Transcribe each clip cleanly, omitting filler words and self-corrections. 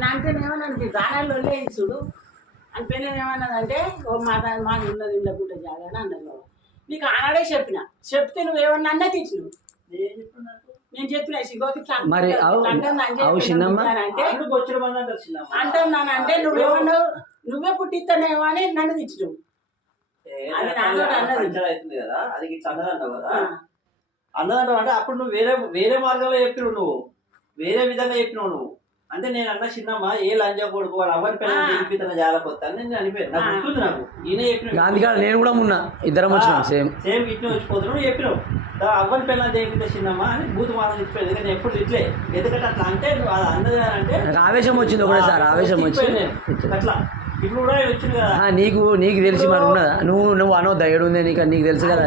నేను అంటే ఏమన్నా దానాల్లో చూడు అని పెళ్ళి ఏమన్నదంటే ఓ మాకు ఉన్నది ఇళ్ళ గుడ్డ జాగానే అన్నది. నీకు ఆనాడే చెప్తే నువ్వేమన్నా అన్నా తీసినావు. నేను చెప్పిన శిగోకి మరి అంటున్నానంటే నువ్వేమన్నావు, నువ్వే పుట్టిస్తానేమో అని నన్ను తెచ్చినావు. అది అవుతుంది కదా, అది అన్నదంటావు కదా. అన్నదంటావు అంటే అప్పుడు నువ్వు వేరే మార్గంలో చెప్పినావు, నువ్వు వేరే విధంగా చెప్పినావు. నువ్వు అంటే నేను అన్న చిన్నమ్మా ఏ లంజా కొడుకు వాళ్ళు అవని పిల్లలు జాలపోతా అని నేను అనిపోయాను. నాకు గుర్తుంది, నాకు ఈయన చెప్పిన నేను కూడా ఉన్నా, ఇద్దరం వచ్చినాం సేమ్ ఇట్లా వచ్చిపోతున్నావు చెప్పినావు. అవ్వని పిల్లలు చేపితే చిన్నమ్మా అని బూతు మాటలు చెప్పాడు. ఎందుకంటే ఎప్పుడు ఇట్లే, ఎందుకంటే అట్లా అంటే అది అన్నది అంటే ఆవేశం వచ్చింది ఒకటేసారి, ఆవేశం వచ్చింది అట్లా. ఇప్పుడు కూడా వచ్చింది కదా, నీకు తెలిసి మరి ఉన్నదా, నువ్వు అనవద్దా ఏడుంది నీకు తెలుసు కదా.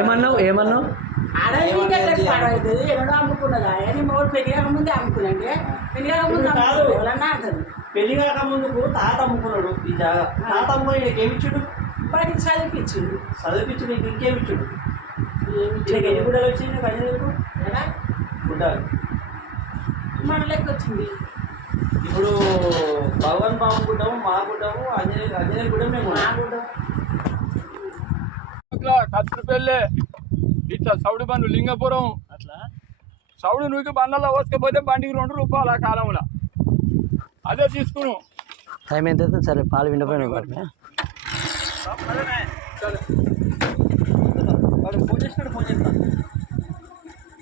ఏమన్నావు పెళ్లి కాక ముందుకు తాత అమ్ముకున్నాడు ఈ జాగా. తాత అమ్ముకుని ఏమిచ్చుడు? చదివించుడు నీకు ఇంకేమిచ్చుడు? ఎన్ని గుడ్డలు వచ్చింది కన్యకు? గుడ్డలు మన లెక్క వచ్చింది. ఇప్పుడు భగవాన్ బాబు గుడ్డము, మా గుడ్డము, అంజనేయ గుడ్డ, మేము కత్తిపల్లె ఇట్లా సౌడు బండ్లు లింగపురం అట్లా సౌడు నువ్వు బండ్లలో పోసుకపోతే బండికి 2 రూపాయలు ఆ కాలంలో అదే తీసుకున్నావు. టైం ఎంత సరే పాలు విండిపోయినా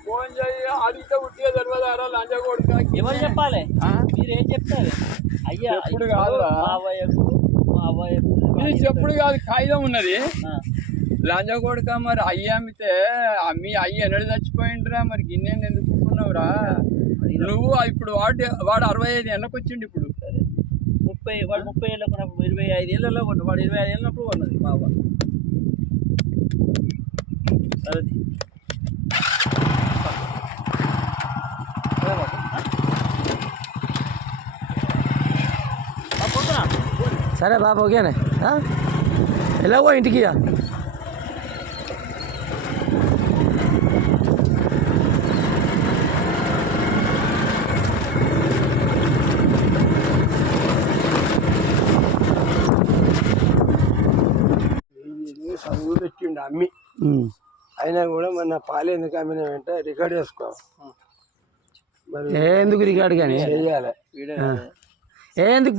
ఫోన్ చేయి అడిగితే ఉట్టిగా తెలియదారా లంచ కొడుక ఎవరు చెప్పాలి, మీరేం చెప్తారు? అయ్యా ఎప్పుడు కాదు చెప్పుడు కాదు, కాగితం ఉన్నది. లంచ కొడుక మరి అయ్యి అమ్మితే మీ అయ్యి ఎన్నడు చచ్చిపోయిండ్రా, మరి గిన్నెని ఎందుకు కుక్కున్నావురా నువ్వు? ఇప్పుడు వాడు 65 ఏళ్ళకి వచ్చిండు. ఇప్పుడు 30 వాడు 30 ఏళ్ళకు ఉన్నప్పుడు 25 ఏళ్ళలో కొన్నాడు. వాడు 25 ఏళ్ళప్పుడు కొన్నది మా అవ్వ. సరే సరే బాబు ఓకేనే ఎలాగో ఇంటికి. చదువు పెట్టిండు అమ్మి, అయినా కూడా మన పాలు ఎందుకు అమ్మిన వెంట రికార్డ్ చేసుకో. మరి ఎందుకు రికార్డు కానీ చెయ్యాలి ఎందుకు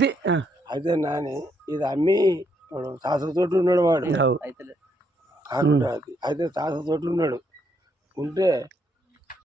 అయితే నాని ఇది అమ్మి తాతతోటి ఉన్నాడు వాడు కాకుండా, అయితే తాతతోటి ఉన్నాడు ఉంటే